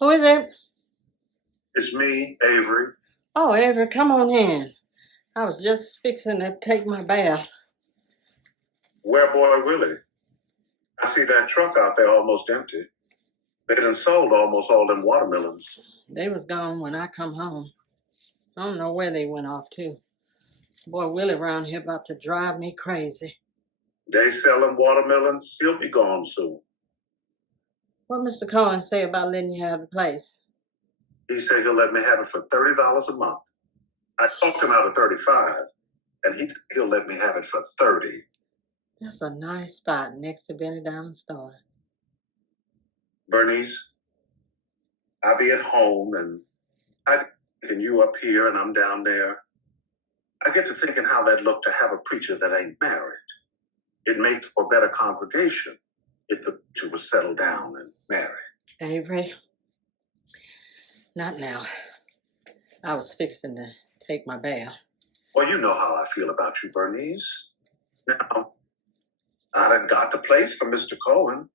Who is it? It's me, Avery. Oh, Avery, come on in. I was just fixing to take my bath. Where boy Willie? I see that truck out there almost empty. They done sold almost all them watermelons. They was gone when I come home. I don't know where they went off to. Boy, Willie around here about to drive me crazy. They selling watermelons. He'll be gone soon. What Mr. Cohen say about letting you have the place? He said he'll let me have it for $30 a month. I talked him out of 35, and he said he'll let me have it for 30. That's a nice spot next to Benny Diamond Store. Berniece, I'll be at home, and and you up here, and I'm down there. I get to thinking how that'd look to have a preacher that ain't married. It makes for a better congregation if the two was settled down and married. Avery, not now. I was fixing to take my bath. Well, you know how I feel about you, Berniece. Now, I done got the place for Mr. Cohen.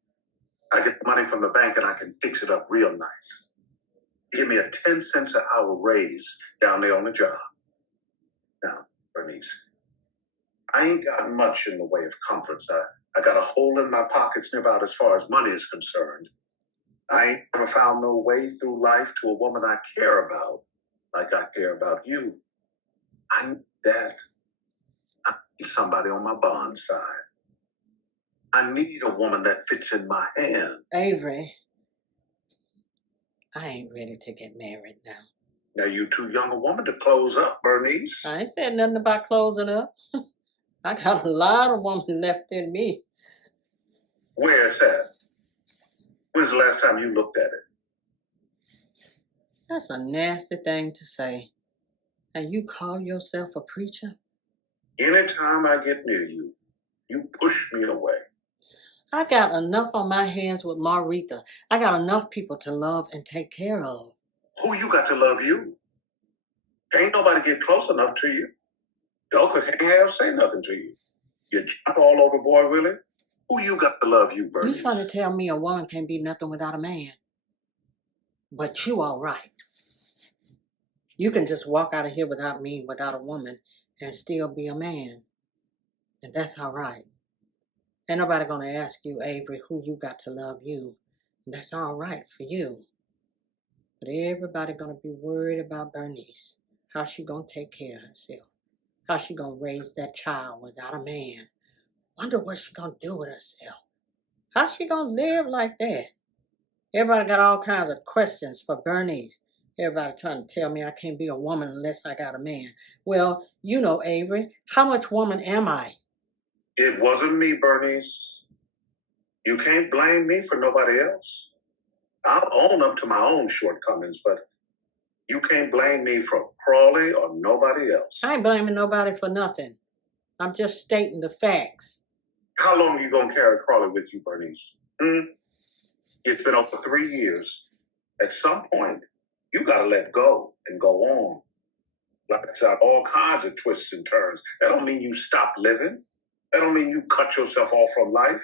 I get the money from the bank and I can fix it up real nice. Give me a 10 cents an hour raise down there on the job. Now, Bernice, I ain't got much in the way of comforts. I got a hole in my pockets near about as far as money is concerned. I ain't never found no way through life to a woman I care about like I care about you. I need that. I need somebody on my bond side. I need a woman that fits in my hand. Avery, I ain't ready to get married now. Now, you too young a woman to close up, Bernice. I ain't said nothing about closing up. I got a lot of woman left in me. Where's that? When's the last time you looked at it? That's a nasty thing to say. And you call yourself a preacher? Anytime I get near you, you push me away. I got enough on my hands with Marita. I got enough people to love and take care of. Who you got to love you? Ain't nobody get close enough to you. Doka can't say nothing to you. You jump all over boy Willie. Who you got to love you, Bernice? You trying to tell me a woman can't be nothing without a man? But you all right. You can just walk out of here without me, without a woman, and still be a man. And that's all right. Ain't nobody gonna ask you, Avery, who you got to love you. And that's all right for you. But everybody gonna be worried about Bernice. How she gonna take care of herself. How she gonna raise that child without a man. Wonder what she gonna do with herself. How she gonna live like that? Everybody got all kinds of questions for Bernice. Everybody trying to tell me I can't be a woman unless I got a man. Well, you know, Avery, how much woman am I? It wasn't me, Bernice. You can't blame me for nobody else. I'll own up to my own shortcomings, but you can't blame me for Crawley or nobody else. I ain't blaming nobody for nothing. I'm just stating the facts. How long you gonna carry Crawley with you, Bernice? It's been over 3 years. At some point, you gotta let go and go on. Like it's got all kinds of twists and turns. That don't mean you stop living. That don't mean you cut yourself off from life.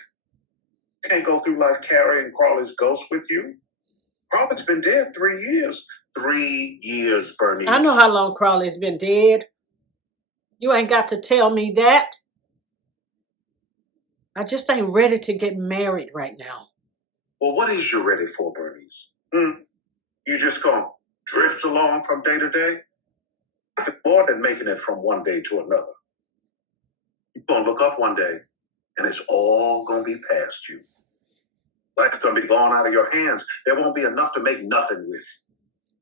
You can't go through life carrying Crawley's ghost with you. Crawley's been dead 3 years. 3 years, Bernice. I know how long Crawley's been dead. You ain't got to tell me that. I just ain't ready to get married right now. Well, what is you ready for, Bernice? You just gonna drift along from day to day? Nothing more than making it from one day to another. You're gonna look up one day, and it's all gonna be past you. Life's gonna be gone out of your hands. There won't be enough to make nothing with.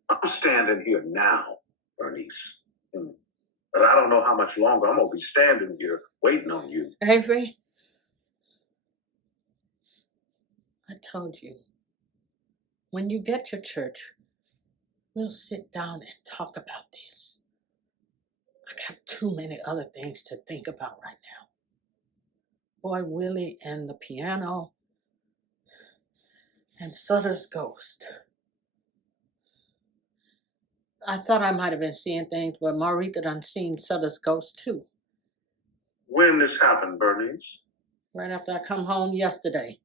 I'm standing here now, Bernice. But I don't know how much longer I'm gonna be standing here waiting on you. Avery, I told you, when you get to church, we'll sit down and talk about this. I got too many other things to think about right now. Boy Willie and the piano and Sutter's ghost. I thought I might have been seeing things where Marita done seen Sutter's ghost too. When this happened, Bernice? Right after I come home yesterday.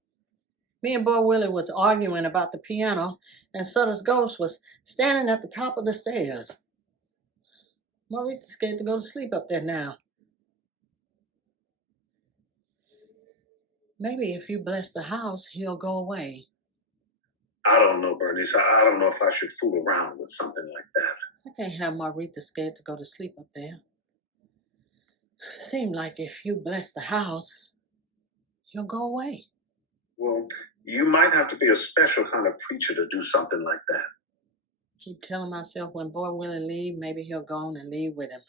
Me and Boy Willie was arguing about the piano, and Sutter's ghost was standing at the top of the stairs. Maureen's scared to go to sleep up there now. Maybe if you bless the house, he'll go away. I don't know, Berniece. I don't know if I should fool around with something like that. I can't have Marita scared to go to sleep up there. Seemed like if you bless the house, he'll go away. Well, you might have to be a special kind of preacher to do something like that. Keep telling myself when Boy Willie leave, maybe he'll go on and leave with him.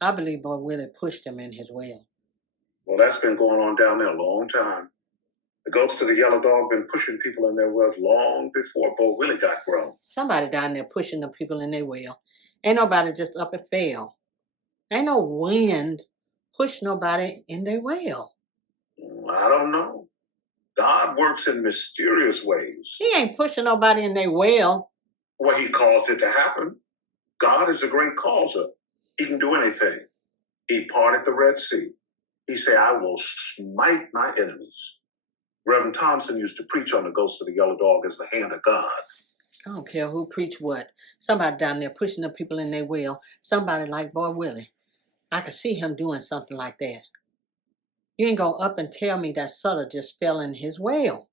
I believe Boy Willie pushed him in his well. Well, that's been going on down there a long time. The ghost of the yellow dog been pushing people in their wells long before Bo Willie got grown. Somebody down there pushing the people in their well. Ain't nobody just up and fell. Ain't no wind push nobody in their well. I don't know. God works in mysterious ways. He ain't pushing nobody in their well. Well, he caused it to happen. God is a great causer. He can do anything. He parted the Red Sea. He said, I will smite my enemies. Reverend Thompson used to preach on the ghost of the yellow dog as the hand of God. I don't care who preach what. Somebody down there pushing the people in their well. Somebody like Boy Willie. I could see him doing something like that. You ain't gonna up and tell me that Sutter just fell in his well.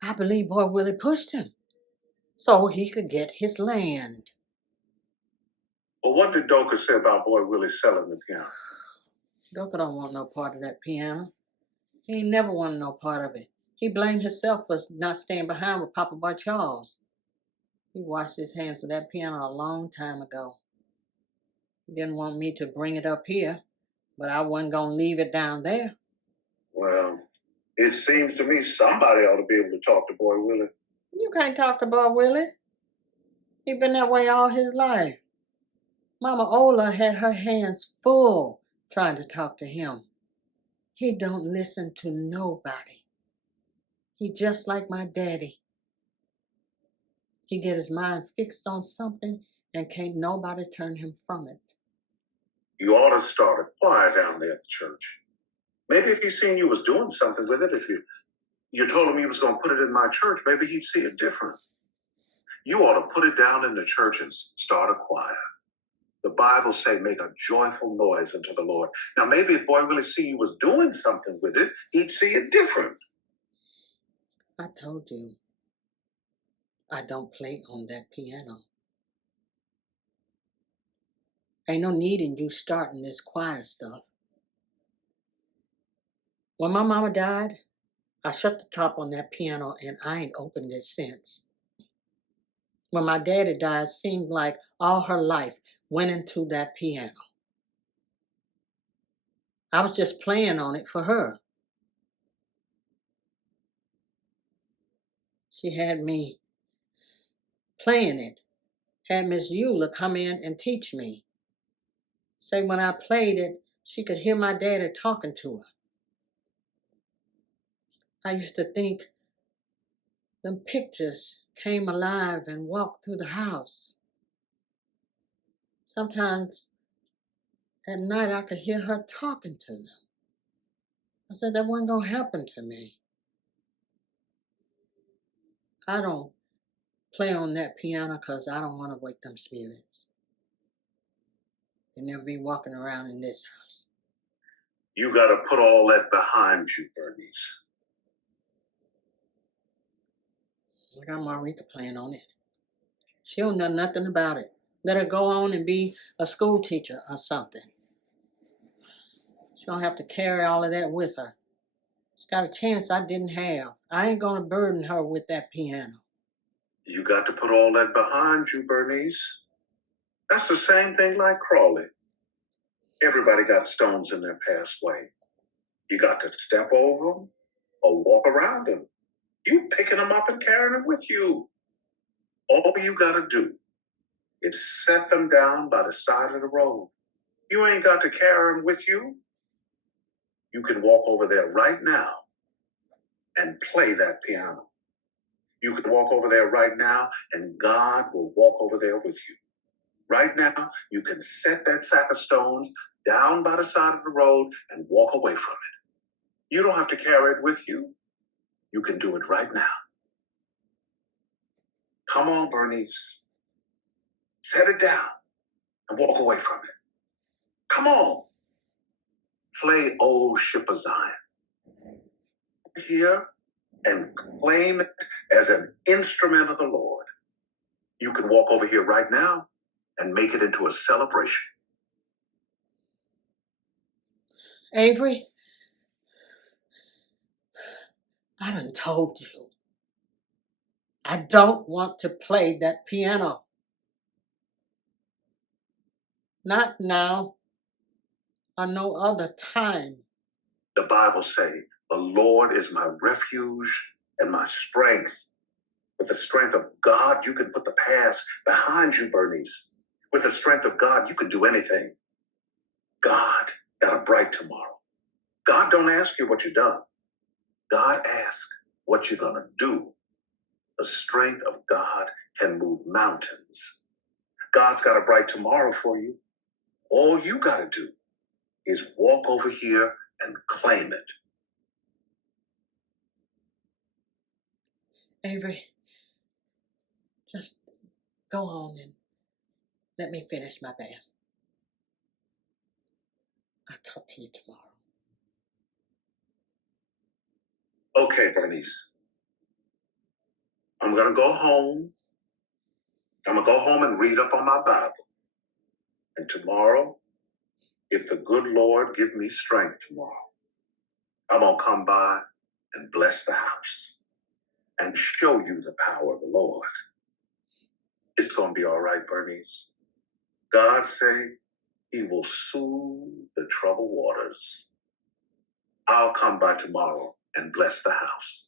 I believe Boy Willie pushed him so he could get his land. Well, what did Doka say about Boy Willie selling the piano? Doka don't want no part of that piano. He ain't never wanted no part of it. He blamed himself for not staying behind with Papa Boy Charles. He washed his hands of that piano a long time ago. He didn't want me to bring it up here, but I wasn't going to leave it down there. Well, it seems to me somebody ought to be able to talk to Boy Willie. You can't talk to Boy Willie. He been that way all his life. Mama Ola had her hands full trying to talk to him. He don't listen to nobody. He just like my daddy. He get his mind fixed on something and can't nobody turn him from it. You ought to start a choir down there at the church. Maybe if he seen you was doing something with it, if you told him you was going to put it in my church, maybe he'd see it different. You ought to put it down in the church and start a choir. The Bible say make a joyful noise unto the Lord. Now, maybe if Boy Willie see you was doing something with it, he'd see it different. I told you, I don't play on that piano. Ain't no need in you starting this choir stuff. When my mama died, I shut the top on that piano and I ain't opened it since. When my daddy died, it seemed like all her life went into that piano. I was just playing on it for her. She had me playing it, had Miss Eula come in and teach me. Say when I played it, she could hear my daddy talking to her. I used to think them pictures came alive and walked through the house. Sometimes at night I could hear her talking to them. I said that wasn't going to happen to me. I don't play on that piano because I don't want to wake them spirits. They never be walking around in this house. You got to put all that behind you, Berniece. I got Marita playing on it. She don't know nothing about it. Let her go on and be a school teacher or something. She don't have to carry all of that with her. She got a chance I didn't have. I ain't going to burden her with that piano. You got to put all that behind you, Berniece. That's the same thing like Crawley. Everybody got stones in their pathway. You got to step over them or walk around them. You picking them up and carrying them with you. All you got to do is set them down by the side of the road. You ain't got to carry them with you. You can walk over there right now and play that piano. You can walk over there right now and God will walk over there with you. Right now, you can set that sack of stones down by the side of the road and walk away from it. You don't have to carry it with you. You can do it right now. Come on, Berniece. Set it down and walk away from it. Come on. Play Old Ship of Zion. Here and claim it as an instrument of the Lord. You can walk over here right now and make it into a celebration. Avery, I done told you. I don't want to play that piano. Not now or no other time. The Bible says, the Lord is my refuge and my strength. With the strength of God, you can put the past behind you, Berniece. With the strength of God, you can do anything. God got a bright tomorrow. God don't ask you what you've done. God asks what you're going to do. The strength of God can move mountains. God's got a bright tomorrow for you. All you got to do is walk over here and claim it. Avery, just go on and let me finish my bath. I'll talk to you tomorrow. Okay, Berniece. I'm going to go home. I'm going to go home and read up on my Bible. And tomorrow, if the good Lord give me strength tomorrow, I'm going to come by and bless the house and show you the power of the Lord. It's going to be all right, Berniece. God say he will soothe the troubled waters. I'll come by tomorrow and bless the house.